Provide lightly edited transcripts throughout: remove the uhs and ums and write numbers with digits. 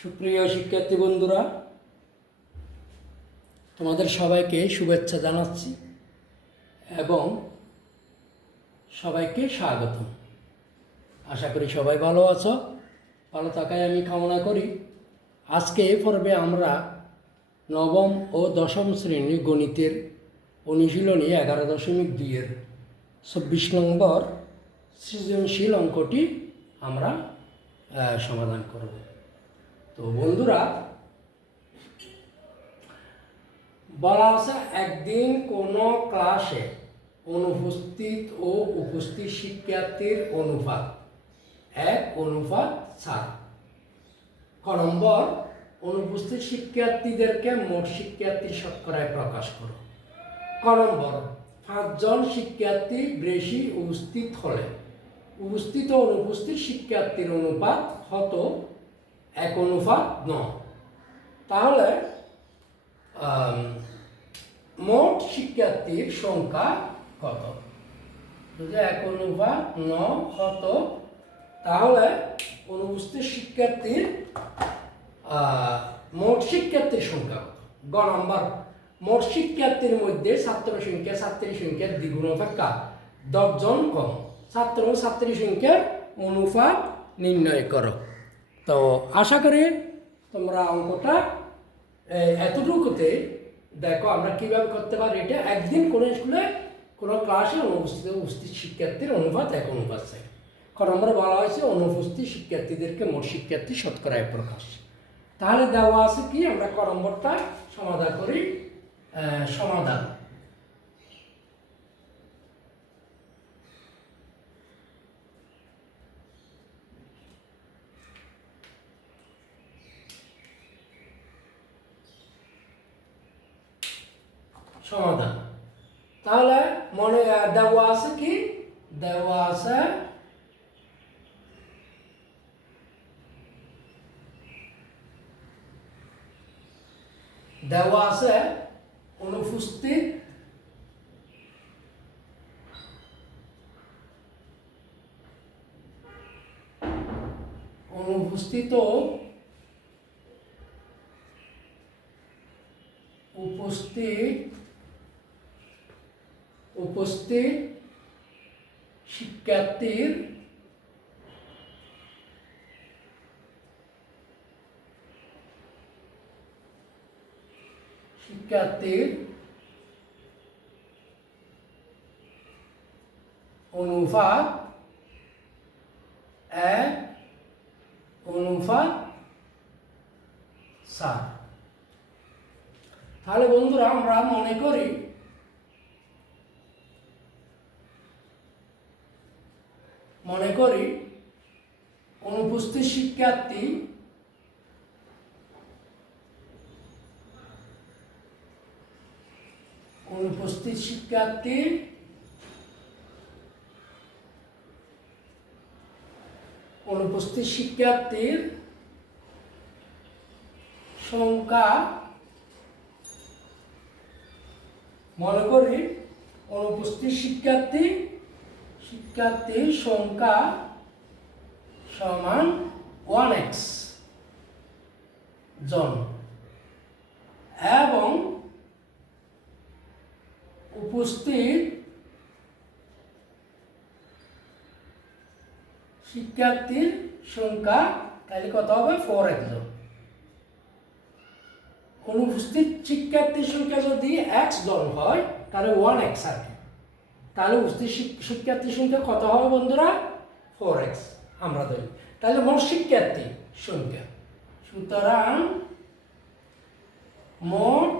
সুপ্রিয় শিক্ষার্থী বন্ধুরা, তোমাদের সবাইকে শুভেচ্ছা জানাচ্ছি এবং সবাইকে স্বাগত। আশা করি সবাই ভালো আছো। ভালো থাকাই আমি কামনা করি। আজকে এই পর্বে আমরা নবম ও দশম শ্রেণী গণিতের অনুশীলনী 11.2-এর 24 নম্বর সৃজনশীল অঙ্কটি আমরা সমাধান করব। তো বন্ধুরা, বলা আছে একদিন কোনো ক্লাসে অনুপস্থিত ও উপস্থিত শিক্ষার্থীর অনুপাত 1:4। ক নম্বর, অনুপস্থিত শিক্ষার্থীদেরকে মোট শিক্ষার্থীর শতকরায় প্রকাশ করো। ক নম্বর, 5 জন শিক্ষার্থী বেশি উপস্থিত হলে উপস্থিত ও অনুপস্থিত শিক্ষার্থীর অনুপাত হতো 1:9। তাহলে মোট শিক্ষার্থীর সংখ্যা কত? যদি 1:9 হতো, তাহলে অনুপস্থিত শিক্ষার্থীর মোট শিক্ষার্থীর সংখ্যা কত? গ নম্বর, মোট শিক্ষার্থীর মধ্যে ছাত্র সংখ্যা ছাত্রী সংখ্যার দ্বিগুণ অপেক্ষা 10 জন কম। ছাত্র ও ছাত্রী সংখ্যার অনুপাত নির্ণয় করো। তো আশা করি তোমরা অঙ্কটা এতটুকুতে দেখো আমরা কীভাবে করতে পারি। এটা একদিন কোনো স্কুলে কোনো ক্লাসে উপস্থিত শিক্ষার্থীর অনুপাত 1:4। কারণ আমরা বলা হয়েছে অনুপস্থিত শিক্ষার্থীদেরকে মোট শিক্ষার্থী শতকরায় প্রকাশ। তাহলে দেওয়া আছে কি, আমরা ক নম্বরটা সমাধান করি। সমাধান সমাধান তাহলে মনে দেওয়া আছে কি, দেওয়া আছে অনুপস্থিত উপস্থিত শিক্ষার্থীর অনুপাত 1:4। তাহলে বন্ধুরা আমরা মনে করি অনুপস্থিত শিক্ষার্থীর সংখ্যা, মনে করি অনুপস্থিত শিক্ষার্থীর সংখ্যা সমান 1x জন এবং উপস্থিত শিক্ষার্থীর সংখ্যা তাহলে কত হবে? 4x জন। অনুপস্থিত শিক্ষার্থীর সংখ্যা যদি x জন হয় তাহলে 1x আর কি। তাহলে উপস্থিত শিক্ষার্থীর সংখ্যা কত হবে বন্ধুরা? 4x আমরা ধরি। তাহলে মোট শিক্ষার্থী সংখ্যা, সুতরাং মোট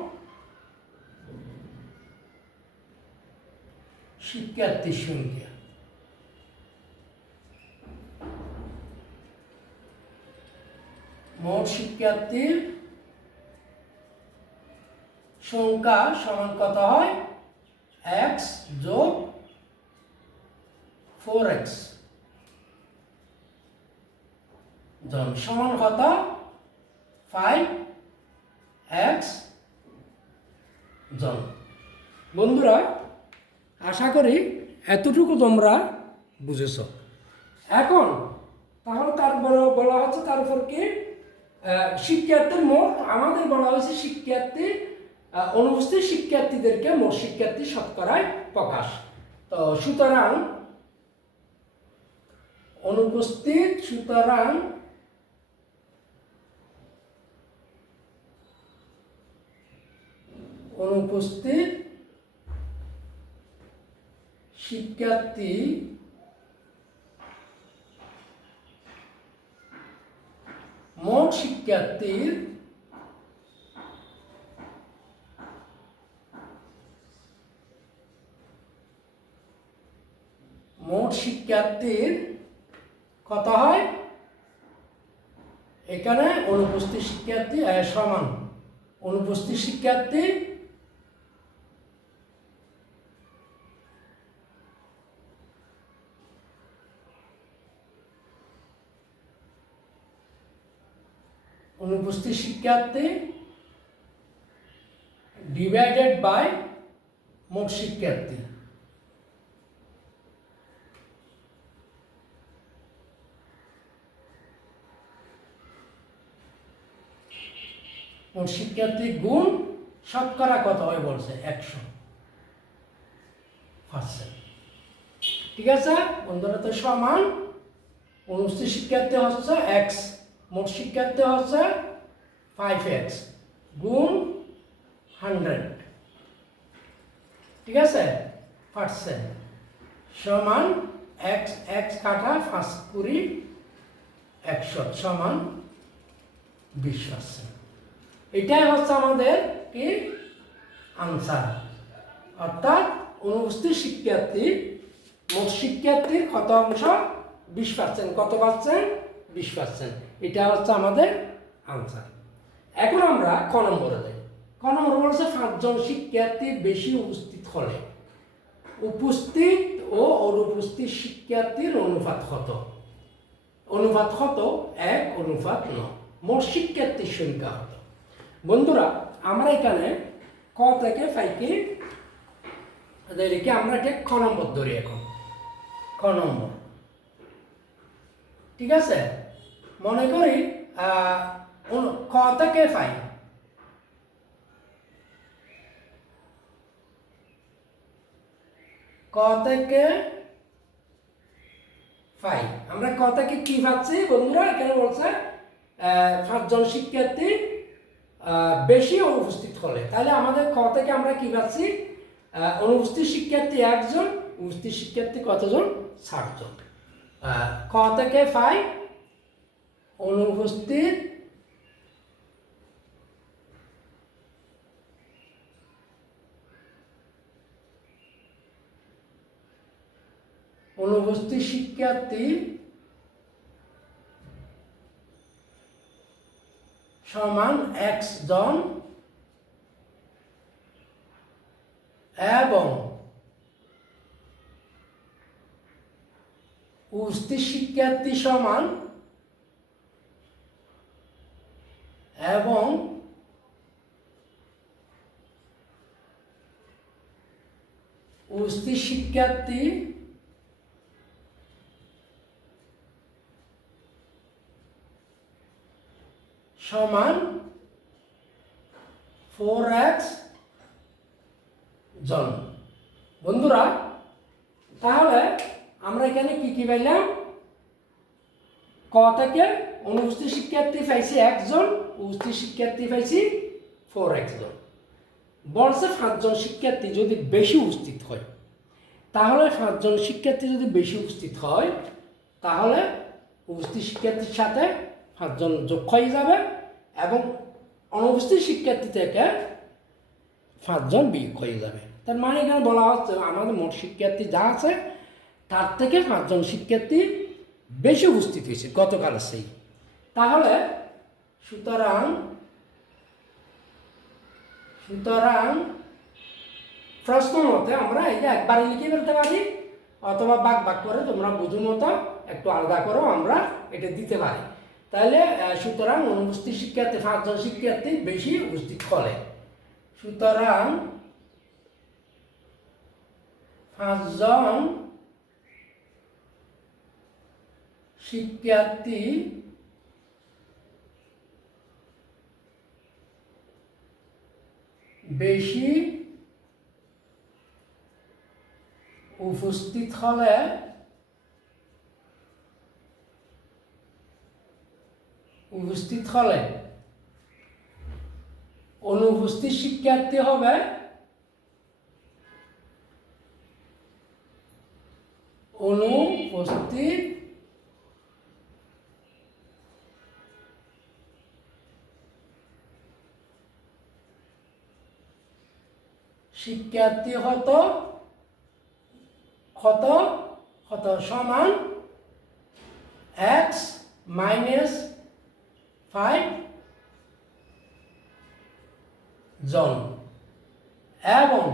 শিক্ষার্থীর সংখ্যা সমান কত হয়? x যোগ 4x জন সমান কত? 5x জন। বন্ধুরা, আশা করি এতটুকু তোমরা বুঝেছ। এখন তাহলে তারপরে বলা হচ্ছে তার উপর কি শিক্ষার্থীর মোট আমাদের বলা হয়েছে শিক্ষার্থী অনুপস্থিত শিক্ষার্থীদেরকে মোট শিক্ষার্থী শতকরায় প্রকাশ। তো সুতরাং অনুপস্থিত শিক্ষার্থী মোট শিক্ষার্থীর কত হয়? এখানে অনুপস্থিত শিক্ষার্থী সমান অনুপস্থিত শিক্ষার্থী ডিভাইডেড বাই মোট শিক্ষার্থী। মোট শিক্ষার্থী গুণ শতকরা কত হয় বলছে 100%। ঠিক আছে বন্ধুরা, তো সমান অনুপস্থিত শিক্ষার্থী হচ্ছে x, মোট শিক্ষার্থী হচ্ছে 5x গুণ 100, ঠিক আছে পার্সেন্ট সমান x কাটা 5 20 100 সমান 20%। এটাই হচ্ছে আমাদের কি আনসার। অর্থাৎ অনুপস্থিত শিক্ষার্থী মোট শিক্ষার্থীর কত অংশ? 20%। কত পার্সেন্ট? 20%। এটা হচ্ছে আমাদের আনসার। এখন আমরা ক নম্বরে যাই। ক নম্বর বলছে 5 জন শিক্ষার্থী বেশি উপস্থিত হলে উপস্থিত ও অনুপস্থিত শিক্ষার্থীর অনুপাত কত? অনুপাত কত? 1:9। মোট শিক্ষার্থীর সংখ্যা কত? বন্ধুরা আমরা এখানে ক থেকে পাইকে আমরা এটা খ নম্বর ধরি। এখন খ নম্বর, ঠিক আছে, মনে করি ক থেকে পাই আমরা ক থেকে কি পাচ্ছি বন্ধুরা? এখানে বলছে 5 জন শিক্ষার্থী বেশি অনুপস্থিত হলে, তাহলে আমাদের ক থেকে আমরা কি পাচ্ছি? অনুপস্থিত শিক্ষার্থী 1 জন, উপস্থিত শিক্ষার্থী কতজন? 60 জন। ক থেকে পাই অনুপস্থিত শিক্ষার্থী সমান x জন এবং উপস্থিত শিক্ষার্থী সমান উপস্থিত শিক্ষার্থী সমান 4x জন। বন্ধুরা তাহলে আমরা এখানে কি কি পাইলাম? ক থেকে অনুপস্থিত শিক্ষার্থী পাইছি 1 জন, উপস্থিত শিক্ষার্থী পাইছি 4x জন। বলছে 5 জন শিক্ষার্থী যদি বেশি উপস্থিত হয়, তাহলে 5 জন শিক্ষার্থী যদি বেশি উপস্থিত হয় তাহলে উপস্থিত শিক্ষার্থীর সাথে 5 জন যোগ হয়ে যাবে এবং অনুপস্থিত শিক্ষার্থী থেকে 5 জন বিয়োগ হয়ে যাবে। তার মানে এখানে বলা হচ্ছে আমাদের মোট শিক্ষার্থী যা আছে তার থেকে 5 জন শিক্ষার্থী বেশি উপস্থিত হয়েছে গতকালের সেই। তাহলে সুতরাং প্রশ্ন মতে আমরা এই যে একবারে লিখে ফেলতে পারি, অথবা ভাগ করে তোমরা বুঝো মতো একটু আলাদা করো, আমরা এটা দিতে পারি। তাহলে সুতরাং অনুপস্থিত শিক্ষার্থী 5 জন শিক্ষার্থী বেশি উপস্থিত হলে, সুতরাং 5 জন শিক্ষার্থী বেশি উপস্থিত হলে অনুপস্থিত শিক্ষার্থী হবে অনুপস্থিত শিক্ষার্থী কত সমান x মাইনাস 5 জন এবং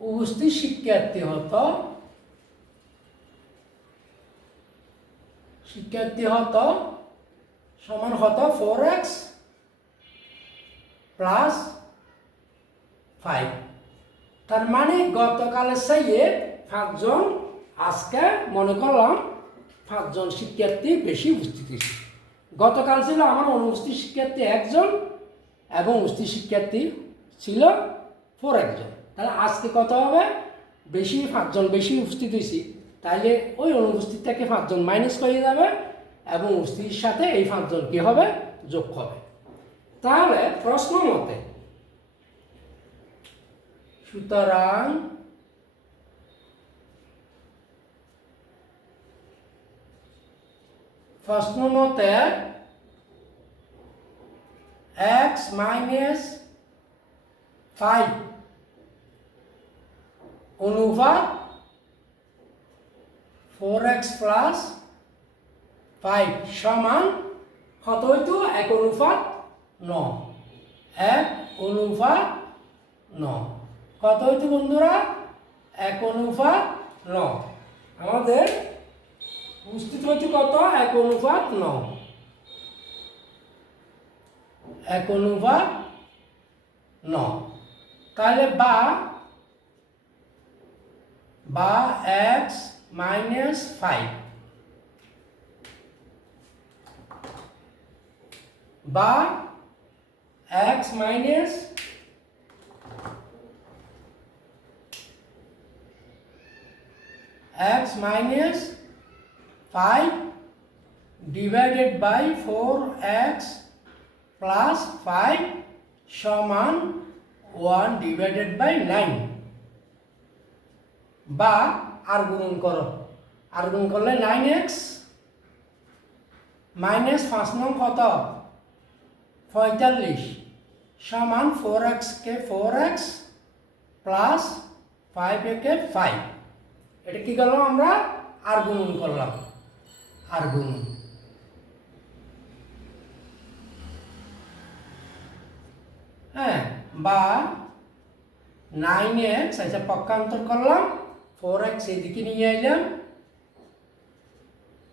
উপস্থিত শিক্ষার্থী সমান 4x প্লাস 5। তার মানে গতকালের চাইয়ে 5 জন, আজকে মনে করলাম 5 জন শিক্ষার্থী বেশি উপস্থিত হয়েছে। গতকাল ছিল আমার অনুপস্থিত শিক্ষার্থী 1 জন এবং উপস্থিত শিক্ষার্থী ছিল 4 জন। তাহলে আজকে কত হবে? 5 জন বেশি উপস্থিত হয়েছি, তাহলে ওই অনুপস্থিত থেকে 5 জন মাইনাস করে যাবে এবং উপস্থিতির সাথে এই 5 জন কি হবে? যোগ হবে। তাহলে প্রশ্ন মতে সুতরাং প্রশ্ন মতে x মাইনাস 5 অনুপাত 4x প্লাস 5 সমান কত হইতো? 1:9। 1:9 কত হইতো বন্ধুরা? 1:9। আমাদের উপস্থিত হইতো কত? 1:9। 1:9। তাহলে বা x মাইনাস 5 বা x minus 5 divided by 4x plus 5 সমান 1 ডিভাইডেড বাই 9। বা আর গুণন করো, আর গুণ করলে 9x মাইনাস 5 নং কত? 45 সমান 4x কে 4x প্লাস 5 কে 5। এটা কি করলাম আমরা? আর গুণন করলাম, আর গুণন। হ্যাঁ, বা 9x, আচ্ছা পক্ষান্তর করলাম, 4x এদিকে নিয়ে এলাম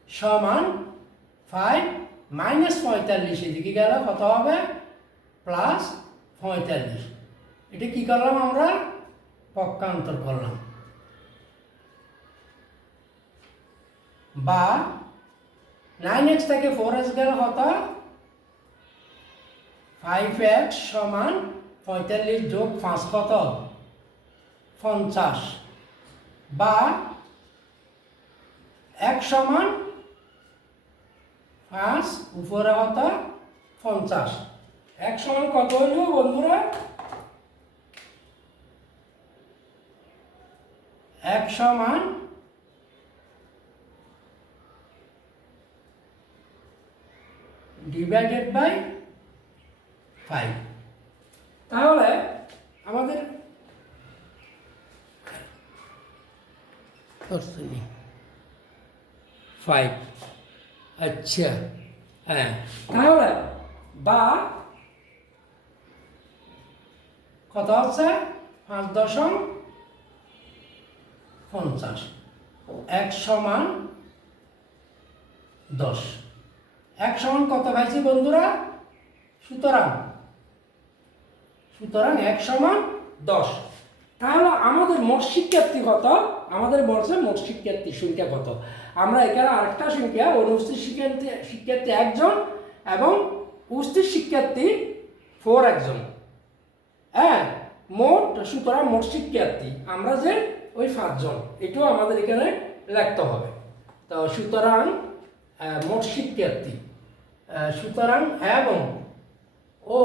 সমান 5 মাইনাস 45 এদিকে গেল কত হবে? প্লাস 45। এটা কি করলাম আমরা? পক্ষান্তর করলাম। বা 9x থেকে 4x গেল কত? 5x সমান 45 যোগ 5 কত? 50। বা x সমান 5 উপরে কত? 50। x সমান কত হইল বন্ধুরা? x সমান ডিভাইডেড বাই 5। তাহলে আমাদের 5, আচ্ছা হ্যাঁ, তাহলে বা কত হচ্ছে? 5.50। x সমান 10। x সমান কত পাইছি বন্ধুরা? সুতরাং x সমান 10। তাহলে আমাদের মোট শিক্ষার্থী কত? আমাদের বলছে মোট শিক্ষার্থী সংখ্যা কত? আমরা এখানে আরেকটা সংখ্যা, অনুপস্থিত শিক্ষার্থী 1 জন এবং উপস্থিত শিক্ষার্থী 4 জন। হ্যাঁ সুতরাং মোট শিক্ষার্থী আমরা যে ওই 5 জন, এটাও আমাদের এখানে লিখতে হবে। তো সুতরাং মোট শিক্ষার্থী, সুতরাং এবং ও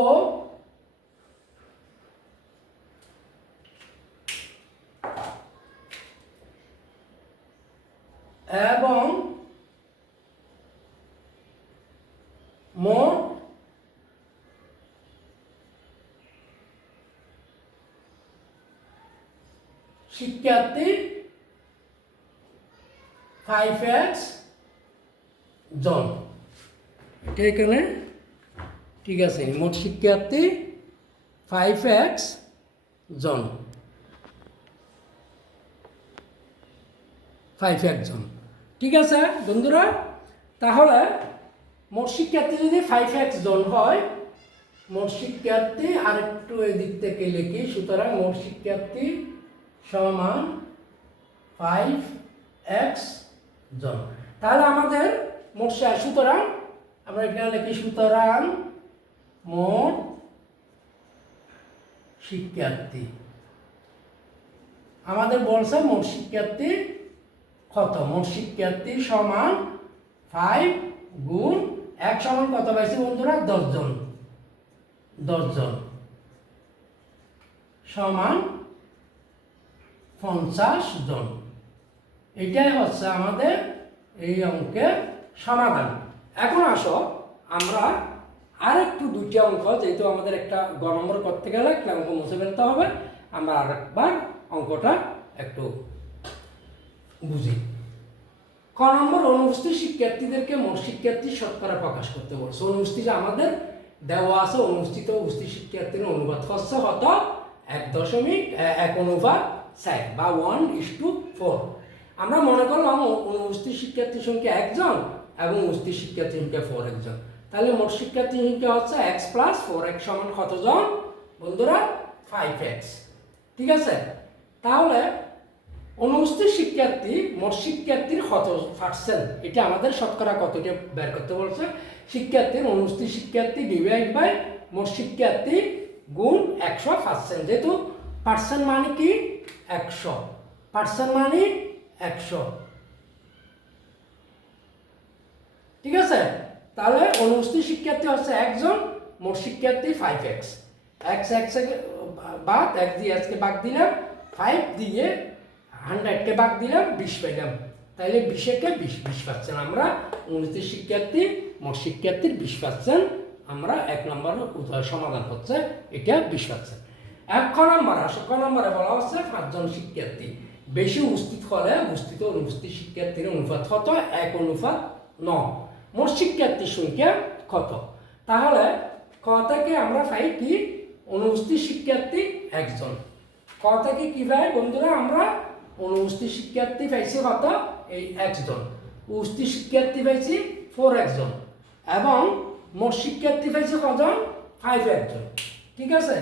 এবং মোট শিক্ষার্থী 5x জন। এটা এখানে ঠিক আছে, মোট শিক্ষার্থী 5x জন, 5x জন। ঠিক আছে বন্ধুরা, তাহলে মোট শিক্ষার্থী যদি 5x জন হয়, মোট শিক্ষার্থী আরেকটু এদিক থেকে লিখি, সুতরাং মোট শিক্ষার্থী সমান 5x জন। তাহলে আমাদের মোট সুতরাং আমরা এখানে লিখি, সুতরাং মোট শিক্ষার্থী, আমাদের বলছে মোট শিক্ষার্থী কত, মোট শিক্ষার্থী সমান 5 গুণ 1 সমান কত পাইছি বন্ধুরা, 10 জন, 10 জন সমান 50 জন। এটাই হচ্ছে আমাদের এই অঙ্কের সমাধান। এখন আসো আমরা আরেকটু দুইটা অঙ্ক, যেহেতু আমাদের একটা গ নম্বর করতে গেলে একটা অঙ্ক মুছে ফেলতে হবে, আমরা আরেকবার অঙ্কটা একটু বুঝি। ক নম্বর, অনুপস্থিত শিক্ষার্থীদেরকে মোট শিক্ষার্থীর শতকরা প্রকাশ করতে বলছে। অনুপস্থিত আমাদের দেওয়া আছে, অনুপস্থিত উপস্থিত শিক্ষার্থীর অনুপাত হচ্ছে কত, 1.1 বা 1:4। আমরা মনে করলাম অনুপস্থিত শিক্ষার্থীর সংখ্যা 1 জন এবং উপস্থিত শিক্ষার্থীর সংখ্যা 4 জন। তাহলে মোট শিক্ষার্থীর সংখ্যা হচ্ছে x + 4x সমান কতজন বন্ধুরা, 5x। ঠিক আছে, তাহলে অনুপস্থিত শিক্ষার্থী মোট শিক্ষার্থীর কত পার্সেন্ট, এটা আমাদের শতকরা কত এটা বের করতে বলছে। শিক্ষার্থীর অনুপস্থিত শিক্ষার্থী ডিভাইড বাই মোট শিক্ষার্থী গুণ 100%, যেহেতু পার্সেন্ট মানে কি 100, পার্সেন্ট মানে 100। ঠিক আছে, তাহলে অনুপস্থিত শিক্ষার্থী হচ্ছে 1 জন, মোট শিক্ষার্থী 5x। x বাদ, x দিয়ে x কে ভাগ দিলাম, 5 দিয়ে 100 কে ভাগ দিলাম, 20 পাইলাম। তাহলে 20 কে 20 পাচ্ছেন আমরা অনুপস্থিত শিক্ষার্থী মোট শিক্ষার্থীর 20%, আমরা 1 নম্বর সমাধান হচ্ছে এটা 20%। ক নম্বরে বলা হচ্ছে 5 জন শিক্ষার্থী বেশি উপস্থিত হলে উপস্থিত অনুপস্থিত শিক্ষার্থীর অনুপাত কত, 1:9। মোট শিক্ষার্থীর সংখ্যা কত, তাহলে ক থেকে আমরা পাই কি, অনুপস্থিত শিক্ষার্থী 1 জন। ক থেকে কি পাই বন্ধুরা, আমরা অনুপস্থিত শিক্ষার্থী পাইছি কত, এই 1 জন, উপস্থিত শিক্ষার্থী পাইছি 4x জন এবং মোট শিক্ষার্থী পাইছি কজন, 5x জন। ঠিক আছে,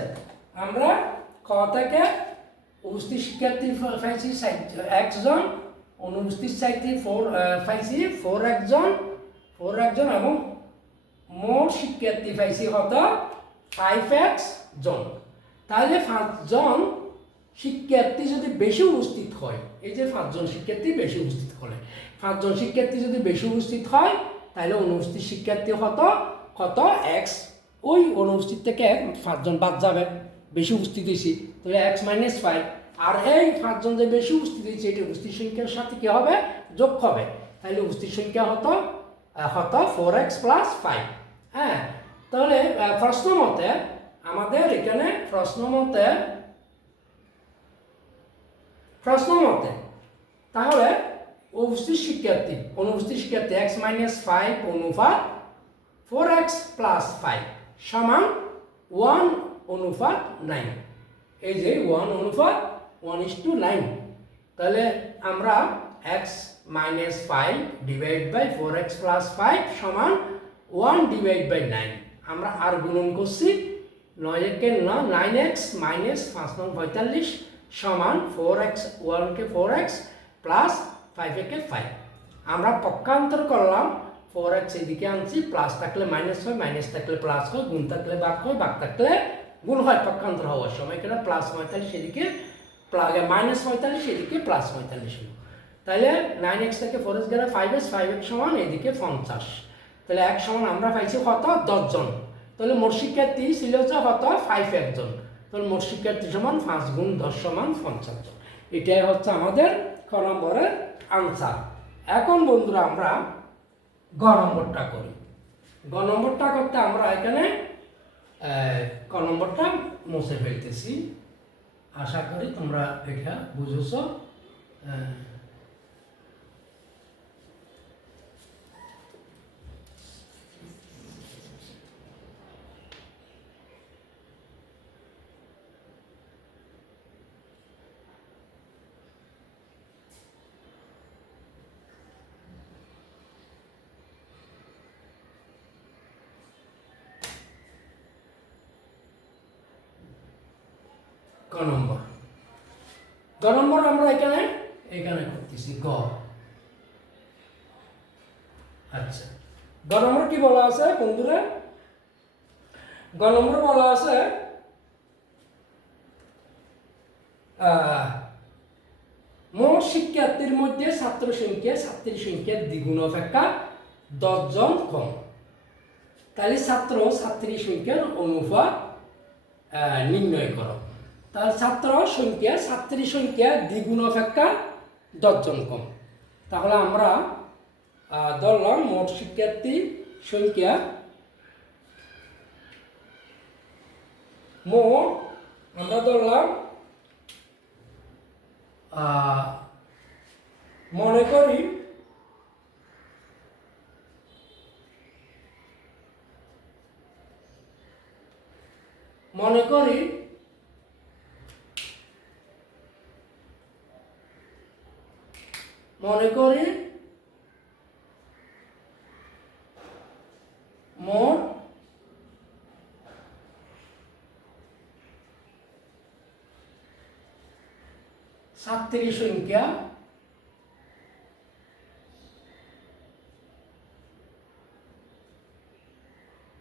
আমরা ক থেকে উপস্থিত শিক্ষার্থী পাইছি 1 জন, অনুপস্থিত শিক্ষার্থী পাইছি 4x জন এবং মোট শিক্ষার্থী পাইছি কত, 5x জন। তাহলে 5 জন শিক্ষার্থী যদি বেশি উপস্থিত হয়, এই যে 5 জন শিক্ষার্থী বেশি উপস্থিত হলে, 5 জন শিক্ষার্থী যদি বেশি উপস্থিত হয়, তাহলে অনুপস্থিত শিক্ষার্থী কত x, ওই অনুপস্থিত থেকে 5 জন বাদ যাবে, বেশি উপস্থিত হয়েছি, তাহলে x - 5। আর এই 5 জন যে বেশি উপস্থিত হয়েছে, এটা উপস্থিত সংখ্যার সাথে কি হবে, যোগ হবে। তাহলে উপস্থিত সংখ্যা হতো 4x + 5। হ্যাঁ, তাহলে প্রশ্ন মতে আমাদের এখানে প্রশ্ন মতে তাহলে অনুপস্থিত শিক্ষার্থী x - 5 অনুপাত 4x + 5 সমান 1:9। এই যে 1:1:9। তাহলে আমরা x - 5 ডিভাইড বাই 4x + 5 সমান 1/9। আমরা আর গুণন করছি, 9 কে 9x - 5 × 45 সমান 4x, 1 কে 4x প্লাস 5 কে 5। আমরা পক্ষান্তর করলাম, 4x এদিকে আনছি, প্লাস থাকলে মাইনাস হয়, মাইনাস থাকলে প্লাস হয়, গুণ থাকলে ভাগ হয়, ভাগ থাকলে গুণ হয় পক্ষান্তর হওয়ার সময়, এখানে প্লাস 45 এদিকে মাইনাস 45 এদিকে প্লাস 45 হলো। তাহলে 9x থেকে 4x গেলে 5x, 5x সমান এদিকে 50। তাহলে এক সমান আমরা পাইছি কত 10 জন। তাহলে মোট শিক্ষার্থী ছিল হচ্ছে কত 5 একজন। তাহলে মোট শিক্ষার্থী সমান 5 গুণ 10 সমান 50 জন। এটাই হচ্ছে আমাদের ক নম্বরের আনসার। এখন বন্ধুরা আমরা গ নম্বরটা করি। গ নম্বরটা করতে আমরা এখানে ক নম্বরটা মুছে ফেলতেছি। আশা করি তোমরা এটা বুঝেছ। গ নম্বর আমরা এখানে করতেছি গ। আচ্ছা, গ নম্বর কি বলা আছে বন্ধুরা? গ নম্বর বলা আছে মোট শিক্ষার্থীর মধ্যে ছাত্র সংখ্যা ছাত্রী সংখ্যার দ্বিগুণ অপেক্ষা 10 জন কম। তাহলে ছাত্র ছাত্রী সংখ্যার অনুপাত নির্ণয় করো। তাহলে ছাত্র সংখ্যা ছাত্রী সংখ্যা দ্বিগুণ অপেক্ষা 10 জন কম। তাহলে আমরা ধরলাম মোট শিক্ষার্থী সংখ্যা মোট আমরা ধরলাম মনে করি মোট ছাত্রী সংখ্যা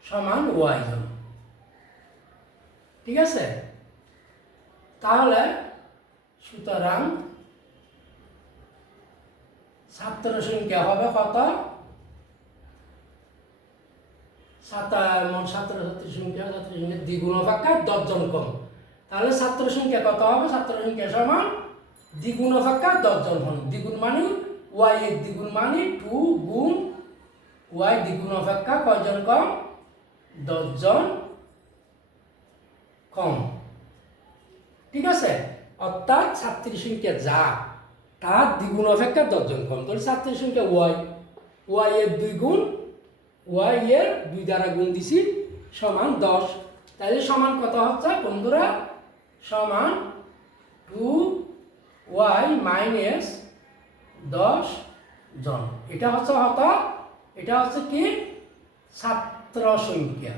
সমান y জন। ঠিক আছে? তাহলে সুতরাং ছাত্র সংখ্যা হবে কত? মোট ছাত্র ছাত্রী সংখ্যা দ্বিগুণ অপেক্ষা 10 জন কম। তাহলে ছাত্র সংখ্যা কত হবে? ছাত্র সংখ্যা সমান দ্বিগুণ অপেক্ষা 10 জন কম। দ্বিগুণ মানে y এর দ্বিগুণ মানে 2 গুণ y দ্বিগুণ অপেক্ষা কয়জন কম? 10 জন কম। ঠিক আছে? অর্থাৎ ছাত্রী সংখ্যা যা তার দ্বিগুণ অপেক্ষা 10 জন কম। তাহলে ছাত্রী সংখ্যা y এর 2 গুণ y এর 2 দ্বারা গুণ দিছি সমান 10। তাহলে সমান কত হচ্ছে বন্ধুরা? সমান 2y মাইনাস 10 জন। এটা হচ্ছে কি ছাত্র সংখ্যা।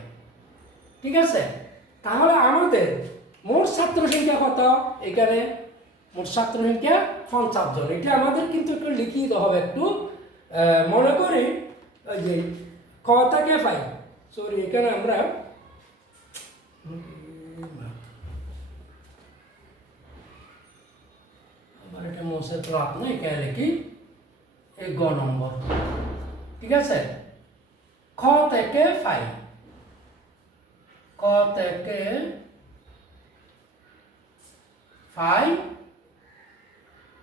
ঠিক আছে? তাহলে আমাদের মোট ছাত্র সংখ্যা কত? এখানে মোট ছাত্র সংখ্যা 50 জন। এটা আমাদের কিন্তু একটু লিখিত হবে। একটু মনে করি ওই যে ক থেকে পাই, সরি এখানে আমরা আবার এটা মোছে তো আপনি এখানে লিখি এই গ নম্বর। ঠিক আছে? খ থেকে পাই, ক থেকে 5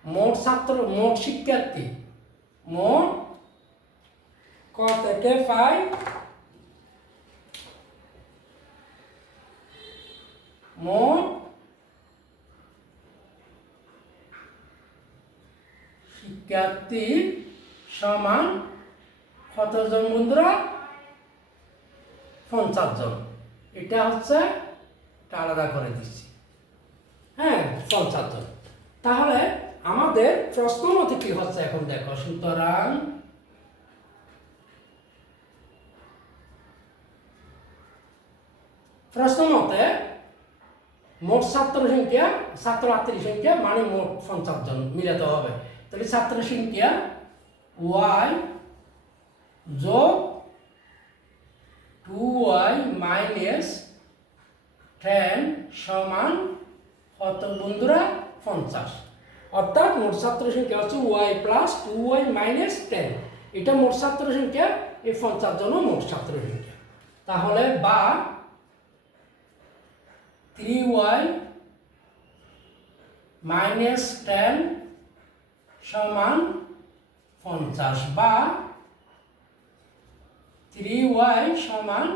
মোট শিক্ষার্থী মোট ক থেকে 5 মোট শিক্ষার্থী সমান কতজন বন্ধুরা? 50 জন। এটা হচ্ছে আলাদা করে দিচ্ছি। হ্যাঁ, 50 জন। তাহলে আমাদের প্রশ্ন মতে কি হচ্ছে এখন দেখো। সুতরাং প্রশ্ন মতে মোট ছাত্র ছাত্রী সংখ্যা মানে মোট 50 জন মিলাতে হবে। তাহলে ছাত্র সংখ্যা y যোগ 2y মাইনাস 10 সমান কত বন্ধুরা 50। অর্থাৎ মোট ছাত্র সংখ্যা হচ্ছে y প্লাস 2y মাইনাস 10। এটা মোট ছাত্র সংখ্যা, এই 50 জন মোট ছাত্র সংখ্যা। তাহলে বা 3y মাইনাস 10 সমান 50 বা 3y সমান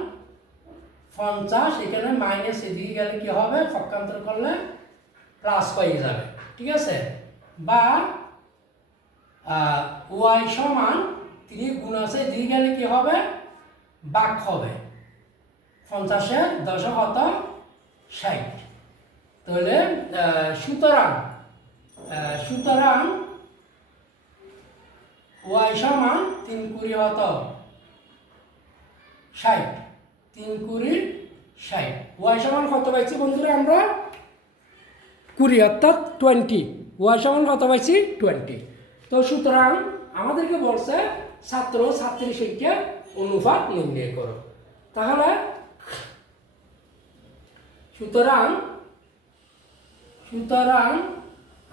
50। এখানে মাইনাস এদিকে গেলে কি হবে, পক্ষান্তর করলে প্লাস হয়ে যাবে, ঠিক আছে। বা y সমান 3 গুণ আছে, এদিকে গেলে কি হবে, ভাগ হবে। 50-এর 10 কত 60। তাহলে সুতরাং y সমান 3 কুড়ি কত 60, 3 কুড়ি 60। y সমান কত পাইছি বন্ধুরা আমরা 20, অর্থাৎ 20। y সমান কত পাইছি 20। তো সুতরাং আমাদেরকে বলছে ছাত্র ছাত্রী সংখ্যা অনুপাত নির্ণয় করো। তাহলে সুতরাং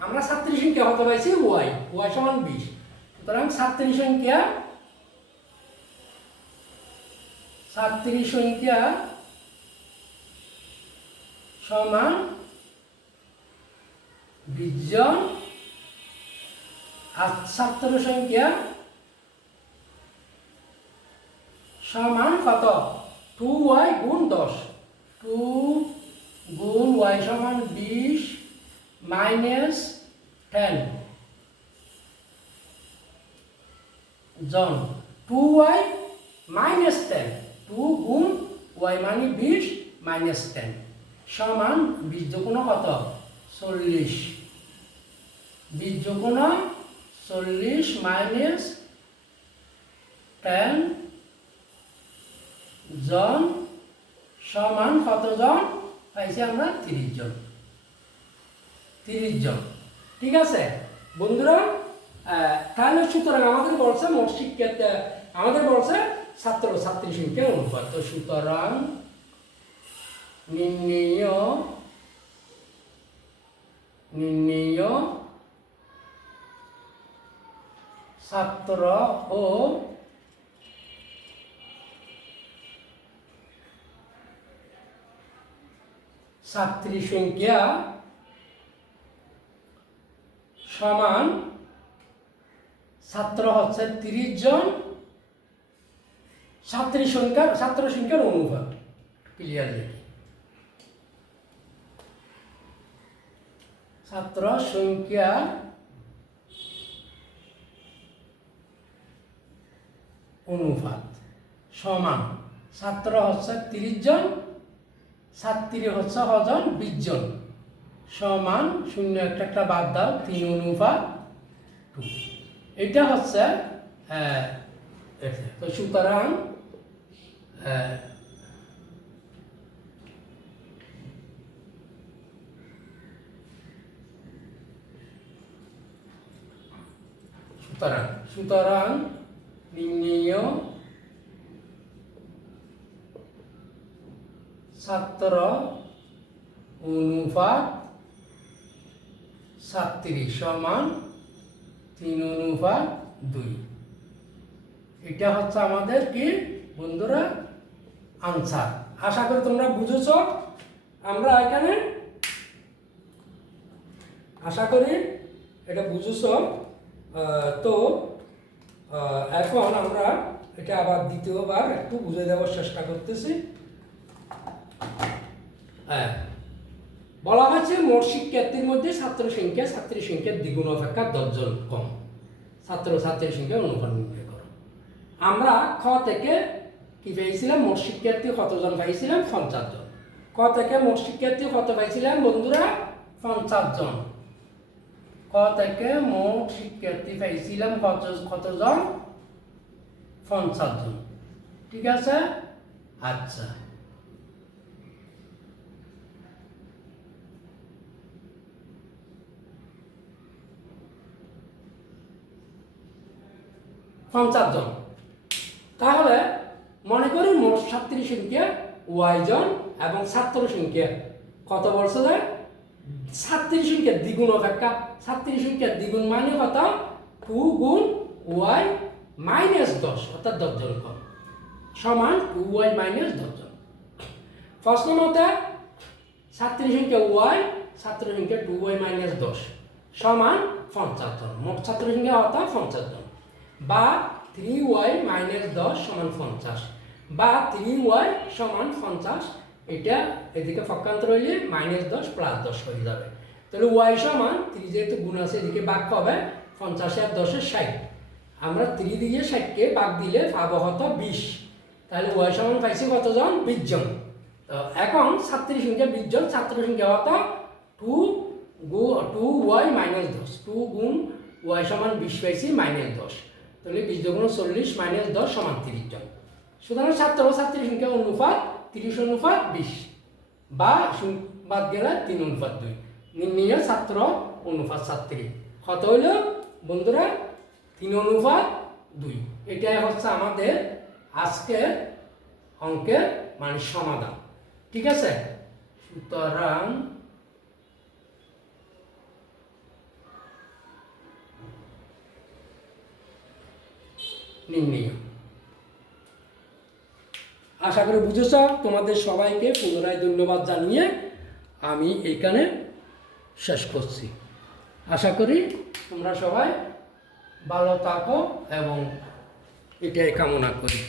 আমরা ছাত্রী সংখ্যা কত পাইছি y সমান 20। সুতরাং ছাত্রী সংখ্যা সমান 20 জন, আর ছাত্র সংখ্যা সমান কত 2y গুণ 10। 2 গুণ y সমান 20 মাইনাস 10 জন। 2y মাইনাস 10, 2 গুণ y মানে 20 মাইনাস 10 সমান 20 যোগুণ কত 40। 20 যোগুণ 40 মাইনাস 10 জন সমান কত জন পাইছি আমরা 30 জন। 30 জন, ঠিক আছে বন্ধুরা। তাহলে সুতরাং আমাদের বলছে মোট শিক্ষার্থী, আমাদের বলছে ছাত্র ছাত্রী সংখ্যা অনুপাত। তো সুতরাং নির্ণেয় ছাত্র ও ছাত্রী সংখ্যা সমান ছাত্র হচ্ছে 30 জন, ছাত্র সংখ্যার অনুপাত। ক্লিয়ার লিখি, ছাত্র সংখ্যা অনুপাত সমান ছাত্র হচ্ছে 30 জন, ছাত্রী হচ্ছে কজন 20 জন, সমান 0 একটা বাদ দাও 3:2। এটা হচ্ছে তো সুতরাং নির্ণেয় ছাত্র অনুপাত ছাত্রী সমান 3:2। এটা হচ্ছে আমাদের কি বন্ধুরা আনসার। আশা করি তোমরা বুঝেছ। আমরা এখানে আশা করি এটা বুঝেছ। তো এখন আমরা এটা আবার দ্বিতীয়বার একটু বুঝে দেওয়ার চেষ্টা করতেছি। বলা হয়েছে মোট শিক্ষার্থীর মধ্যে ছাত্র সংখ্যা ছাত্রী সংখ্যার দ্বিগুণ অপেক্ষা 10 জন কম। ছাত্র ছাত্রী সংখ্যার অনুপাত নির্ণয় করো। আমরা খ থেকে কি পেয়েছিলাম, মোট শিক্ষার্থী কতজন পাইছিলাম 50 জন। ক থেকে মোট শিক্ষার্থী কত পাইছিলাম বন্ধুরা 50 জন। ক থেকে মোট শিক্ষার্থী পাইছিলাম কতজন 50 জন, ঠিক আছে। আচ্ছা, জন। তাহলে মনে করি মোট ছাত্রী সংখ্যা ওয়াই জন এবং ছাত্র সংখ্যা কত বলছে যে ছাত্রী সংখ্যার দ্বিগুণ অপেক্ষা ছাত্রী সংখ্যার দ্বিগুণ মানে কত 2 গুণ ওয়াই মাইনাস 10 অর্থাৎ 10 জন কম সমান 2y মাইনাস 10 জন। প্রশ্ন মতে ছাত্রী সংখ্যা ওয়াই ছাত্র সংখ্যা 2y মাইনাস 10 সমান 50 জন। মোট ছাত্র সংখ্যা অর্থাৎ 50 জন বা 3y মাইনাস 10 সমান 50 বা 3y সমান 50। এটা এদিকে পক্ষান্তর হইলে মাইনাস 10 প্লাস 10 হয়ে যাবে। তাহলে y সমান 3 যেহেতু গুণ আছে এদিকে ভাগ হবে 50 আর 10 এর 60। আমরা 3 দিয়ে 60কে ভাগ দিলে পাবো কত 20। তাহলে y সমান পাইছি কতজন 20 জন। তো এখন ছাত্রী সংখ্যা 20 জন ছাত্র সংখ্যা কত 2y মাইনাস 10 2 গুণ y সমান 20 পাইছি মাইনাস 10। তাহলে 20 দুগুণ 40 মাইনাস 10 সমান 30 জন। সুতরাং ছাত্র ও ছাত্রী সংখ্যা অনুপাত 30 অনুপাত 20 বা বাদ গেলে 3 অনুপাত 2 নির্ণয় ছাত্র অনুপাত ছাত্রী কত হইল বন্ধুরা 3 অনুপাত 2। এটাই হচ্ছে আমাদের আজকের অঙ্কের মানে সমাধান। ঠিক আছে, সুতরাং নির্ণয় আশা করি বুঝেছ। তোমাদের সবাইকে পুনরায় ধন্যবাদ জানিয়ে আমি এইখানে শেষ করছি। আশা করি তোমরা সবাই ভালো থাকো এবং এটাই কামনা করি।